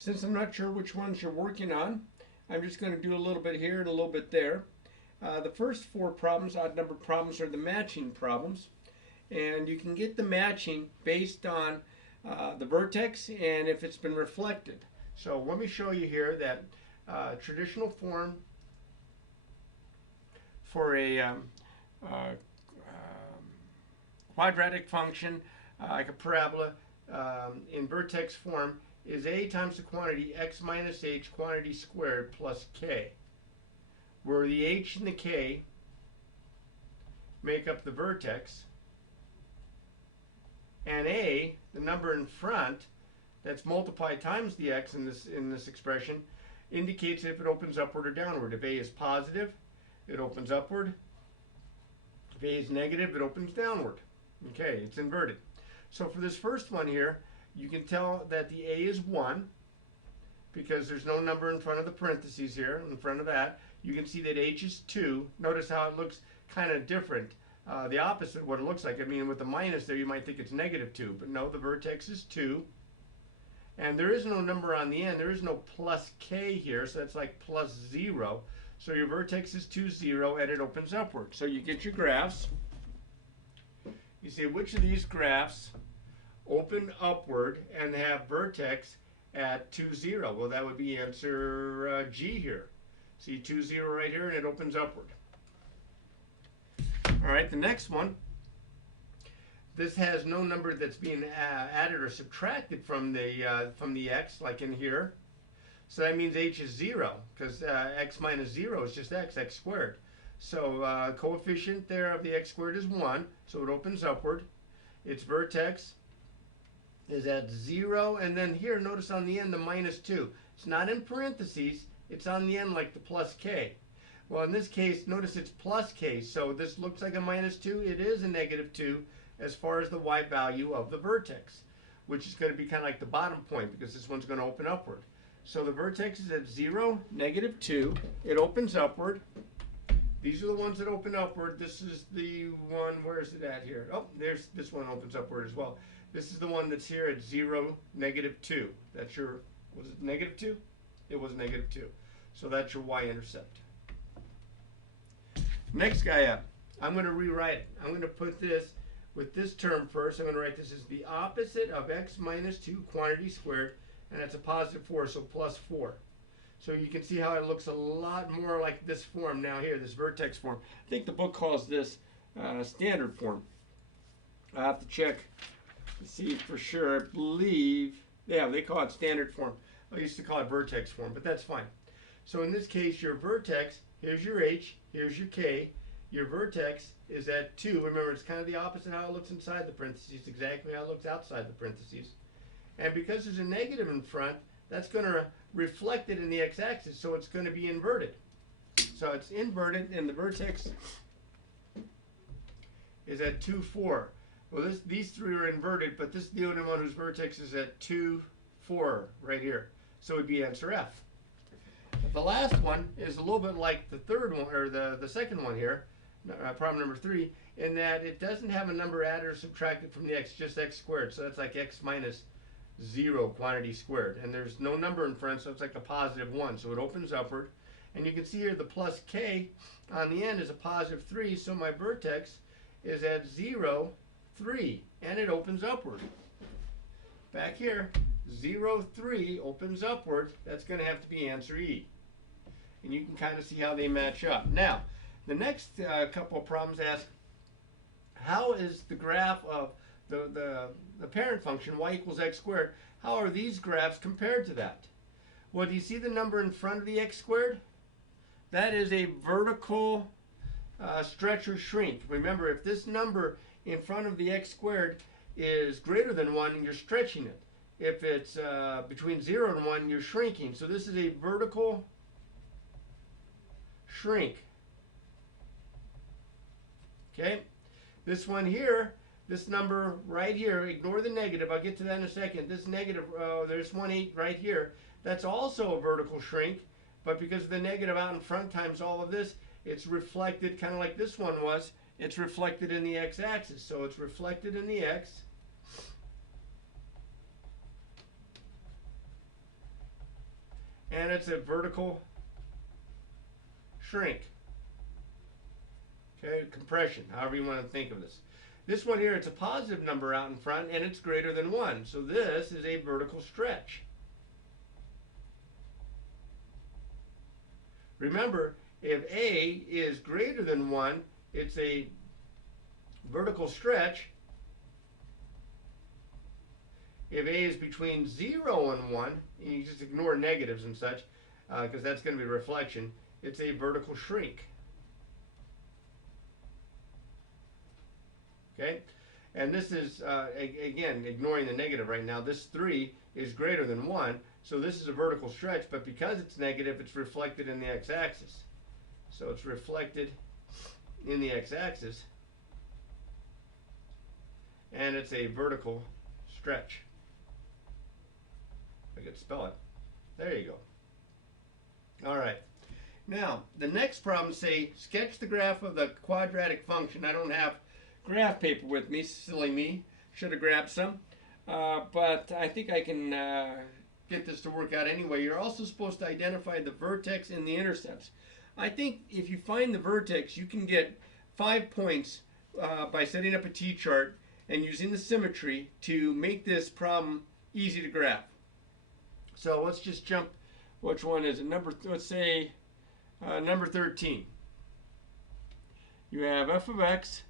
Since I'm not sure which ones you're working on, I'm just going to do a little bit here and a little bit there. The first four problems, odd numbered problems, are the matching problems. And you can get the matching based on the vertex and if it's been reflected. So let me show you here that traditional form for a quadratic function like a parabola in vertex form is a times the quantity x minus h quantity squared plus k, where the h and the k make up the vertex, and a, the number in front that's multiplied times the x in this expression, indicates if it opens upward or downward. If a is positive, it opens upward. If a is negative, it opens downward. Okay, it's inverted. So for this first one here, you can tell that the a is 1 because there's no number in front of the parentheses here, in front of that. You can see that h is 2. Notice how it looks kind of different. The opposite of what it looks like. I mean, with the minus there, you might think it's negative 2, but no, the vertex is 2. And there is no number on the end. There is no plus k here, so that's like plus 0. So your vertex is 2, 0, and it opens upward. So you get your graphs. You say, which of these graphs open upward and have vertex at 2, 0? Well, that would be answer G here. See 2, 0 right here, and it opens upward. All right, the next one. This has no number that's being added or subtracted from the x, like in here. So that means h is 0, because x minus 0 is just x squared. So coefficient there of the x squared is 1, so it opens upward. Its vertex is at 0, and then here, notice on the end, the minus 2. It's not in parentheses, it's on the end like the plus k. Well, in this case, notice it's plus k, so this looks like a minus 2. It is a negative 2 as far as the y value of the vertex, which is going to be kind of like the bottom point because this one's going to open upward. So the vertex is at 0, negative 2. It opens upward. These are the ones that open upward. This is the one, where is it at here? Oh, there's this one opens upward as well. This is the one that's here at 0, negative 2. That's your, was it negative 2? It was negative 2. So that's your y-intercept. Next guy up, I'm going to rewrite it. I'm going to put this with this term first. I'm going to write this as the opposite of x minus 2 quantity squared, and that's a positive 4, so plus 4. So you can see how it looks a lot more like this form now here, this vertex form. I think the book calls this standard form. I have to check to see for sure. I believe, yeah, they call it standard form. I used to call it vertex form, but that's fine. So in this case, your vertex, here's your h, here's your k. Your vertex is at 2. Remember, it's kind of the opposite how it looks inside the parentheses, exactly how it looks outside the parentheses. And because there's a negative in front, that's going to reflect it in the x-axis, so it's going to be inverted. So it's inverted, and the vertex is at 2, 4. Well, these three are inverted, but this is the only one whose vertex is at 2, 4 right here. So it would be answer F. The last one is a little bit like the third one, or the second one here, problem number 3, in that it doesn't have a number added or subtracted from the x, just x squared. So that's like x minus 0 quantity squared. And there's no number in front, so it's like a positive 1. So it opens upward. And you can see here the plus k on the end is a positive 3, so my vertex is at 0, 3, and it opens upward. Back here, 0, 3 opens upward. That's going to have to be answer E. And you can kind of see how they match up. Now, the next couple of problems ask, how is the graph of the parent function, y equals x squared, how are these graphs compared to that? Well, do you see the number in front of the x squared? That is a vertical stretch or shrink. Remember, if this number in front of the x squared is greater than 1, you're stretching it. If it's between 0 and 1, you're shrinking. So this is a vertical shrink. Okay? This one here, this number right here, ignore the negative. I'll get to that in a second. This negative, there's 1, 8 right here. That's also a vertical shrink. But because of the negative out in front times all of this, it's reflected kind of like this one was. It's reflected in the x-axis. So it's reflected in the x. and it's a vertical shrink. Okay, compression, however you want to think of this. This one here, it's a positive number out in front, and it's greater than 1. So this is a vertical stretch. Remember, if A is greater than 1, it's a vertical stretch. If A is between 0 and 1, and you just ignore negatives and such, because that's going to be reflection, it's a vertical shrink. Okay? And this is, again, ignoring the negative right now, this 3 is greater than 1, so this is a vertical stretch, but because it's negative, it's reflected in the x-axis. So it's reflected in the x-axis, and it's a vertical stretch. I could spell it. There you go. All right. Now, the next problem, say, sketch the graph of the quadratic function. I don't have graph paper with me, silly me. Should have grabbed some. But I think I can get this to work out anyway. You're also supposed to identify the vertex and the intercepts. I think if you find the vertex, you can get 5 points by setting up a t-chart and using the symmetry to make this problem easy to graph. So let's just jump. Which one is it? Let's say number 13. You have f of x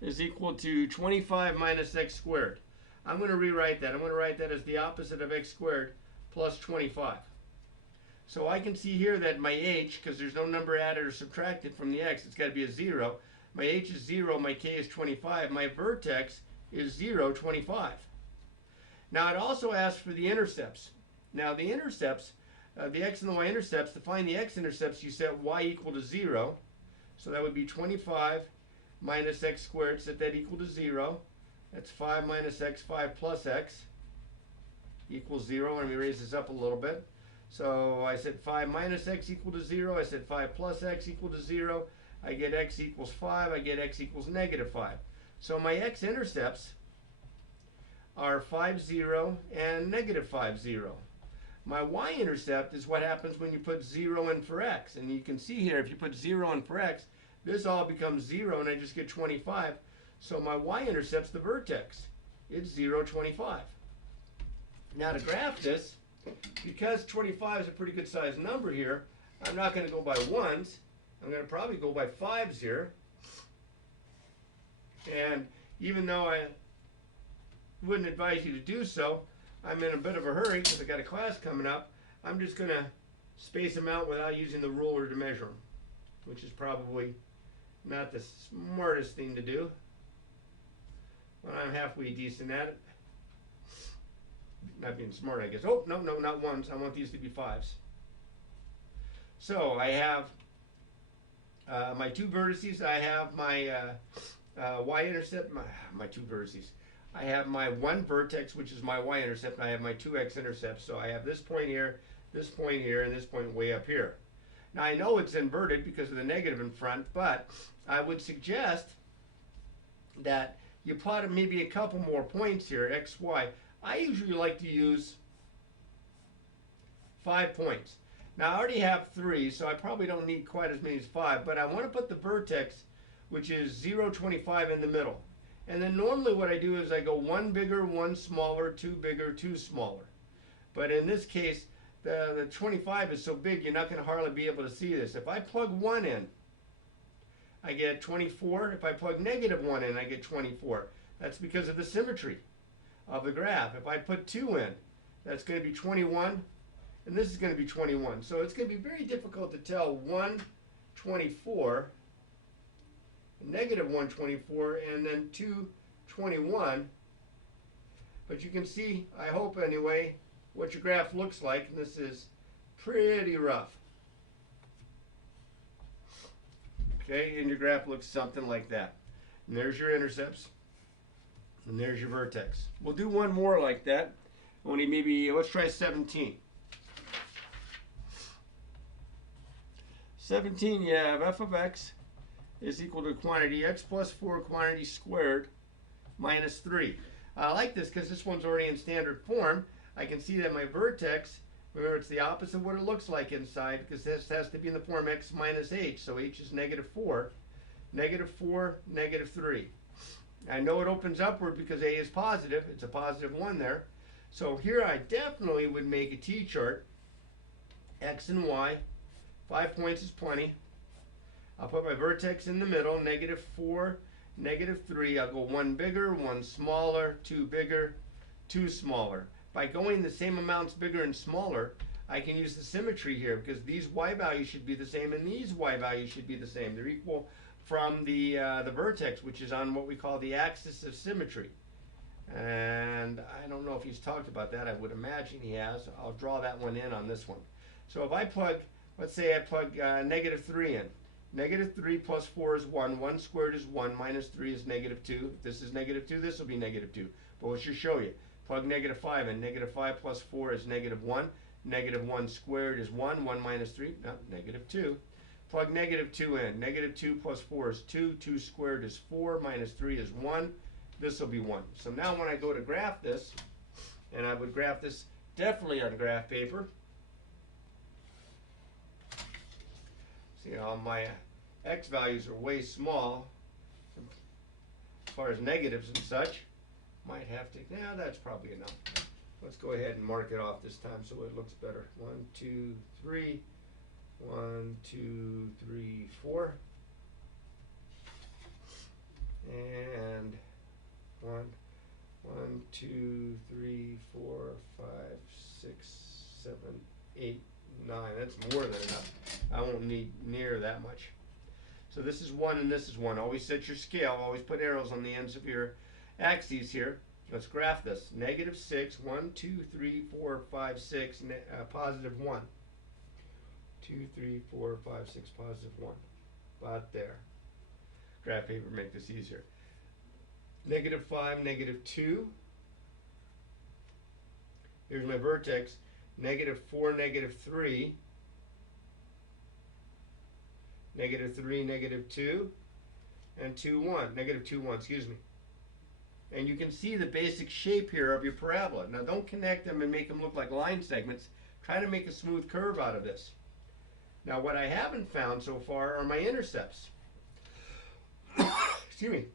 is equal to 25 minus x squared. I'm going to rewrite that. I'm going to write that as the opposite of x squared plus 25. So I can see here that my h, because there's no number added or subtracted from the x, it's got to be a 0. My h is 0, my k is 25. My vertex is 0, 25. Now it also asks for the intercepts. Now the intercepts, the x and the y intercepts, to find the x intercepts, you set y equal to 0. So that would be 25 minus x squared, set that equal to 0. That's 5 minus x, 5 plus x equals 0. Let me raise this up a little bit. So I said 5 minus x equal to 0. I said 5 plus x equal to 0. I get x equals 5. I get x equals negative 5. So my x intercepts are 5, 0 and negative 5, 0. My y-intercept is what happens when you put 0 in for x. And you can see here, if you put 0 in for x, this all becomes 0 and I just get 25. So my y-intercept's the vertex. It's 0, 25. Now to graph this, because 25 is a pretty good sized number here, I'm not going to go by ones. I'm going to probably go by 5s here. And even though I wouldn't advise you to do so, I'm in a bit of a hurry because I got a class coming up. I'm just going to space them out without using the ruler to measure them, which is probably not the smartest thing to do. But I'm halfway decent at it. Not being smart, I guess. Oh, no, not ones. I want these to be 5s. So I have my 2 vertices. I have my y-intercept, my 2 vertices. I have my 1 vertex, which is my y-intercept, and I have my 2 x-intercepts. So I have this point here, and this point way up here. Now I know it's inverted because of the negative in front, but I would suggest that you plot maybe a couple more points here, x, y. I usually like to use 5 points. Now I already have 3, so I probably don't need quite as many as 5, but I want to put the vertex, which is 0, 25 in the middle. And then normally what I do is I go 1 bigger, 1 smaller, 2 bigger, 2 smaller. But in this case, the 25 is so big you're not going to hardly be able to see this. If I plug 1 in, I get 24. If I plug negative 1 in, I get 24. That's because of the symmetry of the graph. If I put 2 in, that's going to be 21, and this is going to be 21. So it's going to be very difficult to tell 1, 24, negative 124, and then 2, 21. But you can see, I hope anyway, what your graph looks like, and this is pretty rough. Okay, and your graph looks something like that. And there's your intercepts, and there's your vertex. We'll do one more like that, only maybe, let's try 17. 17, you have f of x is equal to quantity x plus 4 quantity squared minus 3. I like this because this one's already in standard form. I can see that my vertex Remember, it's the opposite of what it looks like inside, because this has to be in the form x minus h, so h is -4, -4, -3. I know it opens upward because a is positive. It's a positive 1 there. So here I definitely would make a t-chart, x and y. 5 points is plenty. I'll put my vertex in the middle, -4, -3. I'll go 1 bigger, 1 smaller, 2 bigger, 2 smaller. By going the same amounts bigger and smaller, I can use the symmetry here, because these y values should be the same and these y values should be the same. They're equal from the vertex, which is on what we call the Axis of Symmetry. And I don't know if he's talked about that. I would imagine he has. I'll draw that one in on this one. So if I plug, let's say I plug -3 in. -3 plus 4 is 1. 1 squared is 1. Minus 3 is -2. If this is -2, this will be -2. But let's just show you. Plug -5 in. -5 plus 4 is -1. -1 squared is 1. 1 minus 3, no, -2. Plug -2 in. -2 plus 4 is 2. 2 squared is 4. Minus 3 is 1. This will be 1. So now when I go to graph this, and I would graph this definitely on graph paper. See, all my x values are way small as far as negatives and such. Might have to, yeah, that's probably enough. Let's go ahead and mark it off this time so it looks better. 1, 2, 3. 1, 2, 3, 4. And 1, 2, 3, 4, 5, 6, 7, 8, 9. That's more than enough. I won't need near that much. So this is 1 and this is 1. Always set your scale. Always put arrows on the ends of your axes here. Let's graph this. -6, 1, 2, 3, 4, 5, 6, positive 1. 2, 3, 4, 5, 6, positive 1. About there. Graph paper make this easier. -5, -2. Here's my vertex. -4, -3. -3, -2. And 2, 1. -2, 1, excuse me. And you can see the basic shape here of your parabola. Now don't connect them and make them look like line segments. Try to make a smooth curve out of this. Now what I haven't found so far are my intercepts. Excuse me.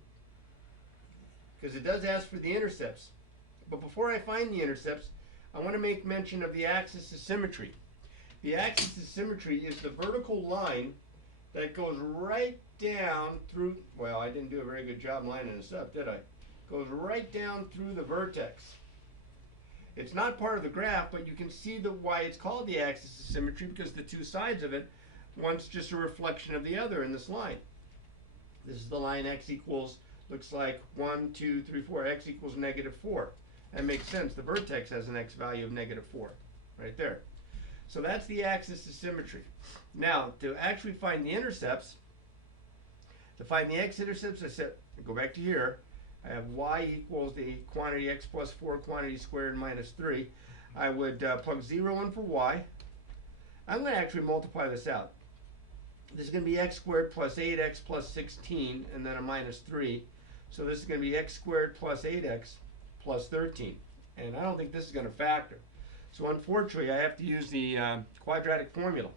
Because it does ask for the intercepts. But before I find the intercepts, I want to make mention of the axis of symmetry. The axis of symmetry is the vertical line that goes right down through, well, I didn't do a very good job lining this up, did I? Goes right down through the vertex. It's not part of the graph, but you can see why it's called the axis of symmetry, because the two sides of it, one's just a reflection of the other in this line. This is the line x equals, looks like 1, 2, 3, 4, x equals -4. That makes sense. The vertex has an x value of -4 right there. So that's the axis of symmetry. Now, to actually find the intercepts, to find the x-intercepts, I said, go back to here. I have y equals the quantity x plus 4 quantity squared minus 3. I would plug 0 in for y. I'm going to actually multiply this out. This is going to be x squared plus 8x plus 16, and then a minus 3. So this is going to be x squared plus 8x plus 13. And I don't think this is going to factor. So unfortunately, I have to use the quadratic formula.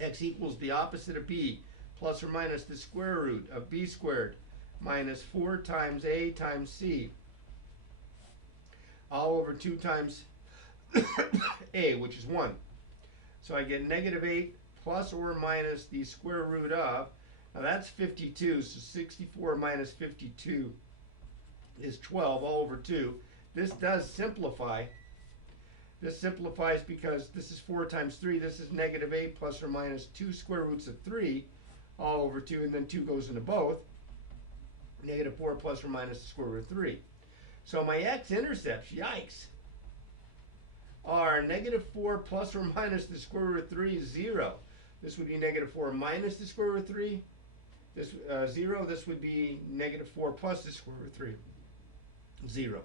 X equals the opposite of b, plus or minus the square root of b squared, minus 4 times a times c, all over 2 times a, which is 1. So I get -8 plus or minus the square root of, now that's 52, so 64 minus 52 is 12, all over 2. This does simplify. This simplifies because this is 4 times 3. This is -8 plus or minus 2 square roots of 3, all over 2, and then 2 goes into both. -4 plus or minus the square root of 3. So my x-intercepts, yikes, are -4 plus or minus the square root of 3 is 0. This would be -4 minus the square root of 3. This 0. This would be -4 plus the square root of 3. 0.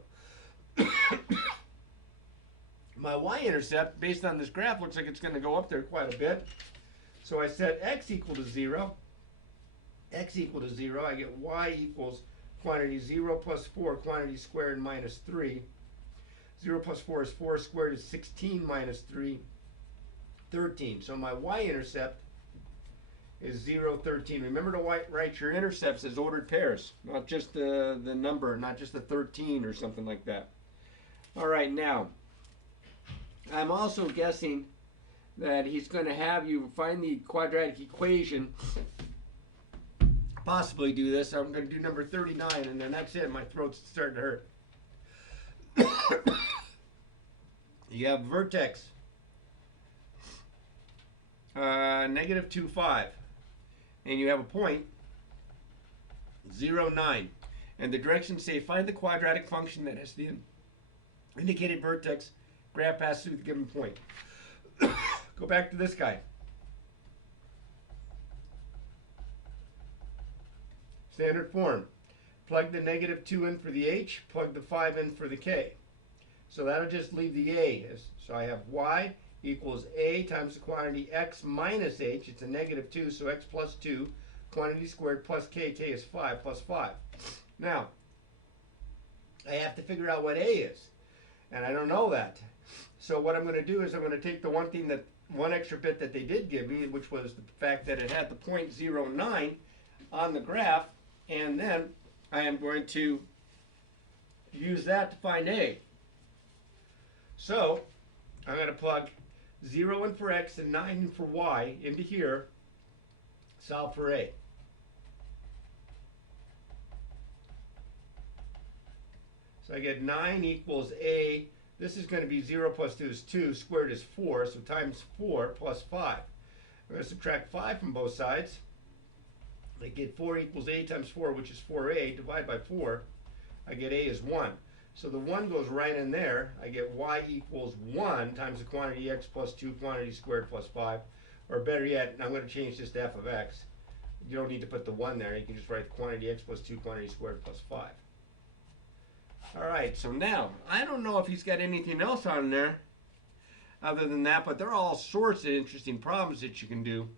My y-intercept, based on this graph, looks like it's going to go up there quite a bit. So I set x equal to 0. X equal to 0. I get y equals quantity 0 plus 4 quantity squared minus 3. 0 plus 4 is 4 squared is 16 minus 3, 13. So my y-intercept is 0, 13. Remember to write your intercepts as ordered pairs, not just the number, not just the 13 or something like that. All right, now, I'm also guessing that he's going to have you find the quadratic equation, possibly do this. I'm going to do number 39, and then that's it. My throat's starting to hurt. You have vertex negative 2, 5. And you have a point 0, 9. And the directions say find the quadratic function that has the indicated vertex graph passes through the given point. Go back to this guy. Standard form. Plug the negative 2 in for the h, plug the 5 in for the k. So that'll just leave the a. So I have y equals a times the quantity x minus h. It's a negative 2, so x plus 2, quantity squared plus k. K is 5 plus 5. Now, I have to figure out what a is, and I don't know that. So what I'm going to do is I'm going to take the one extra bit that they did give me, which was the fact that it had the point 0, 9 on the graph, and then I am going to use that to find a. So I'm going to plug 0 in for x and 9 in for y into here, solve for a. So I get 9 equals a. This is going to be 0 plus 2 is 2, squared is 4, so times 4 plus 5. I'm going to subtract 5 from both sides. I get 4 equals a times 4, which is 4a. Divide by 4, I get a is 1. So the 1 goes right in there. I get y equals 1 times the quantity x plus 2, quantity squared plus 5. Or better yet, I'm going to change this to f of x. You don't need to put the 1 there. You can just write quantity x plus 2, quantity squared plus 5. All right, so now, I don't know if he's got anything else on there other than that, but there are all sorts of interesting problems that you can do,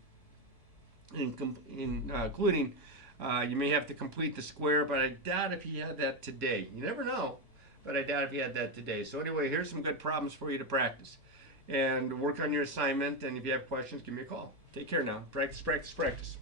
including you may have to complete the square, but I doubt if he had that today. You never know, but I doubt if he had that today. So anyway, here's some good problems for you to practice. And work on your assignment, and if you have questions, give me a call. Take care now. Practice, practice, practice.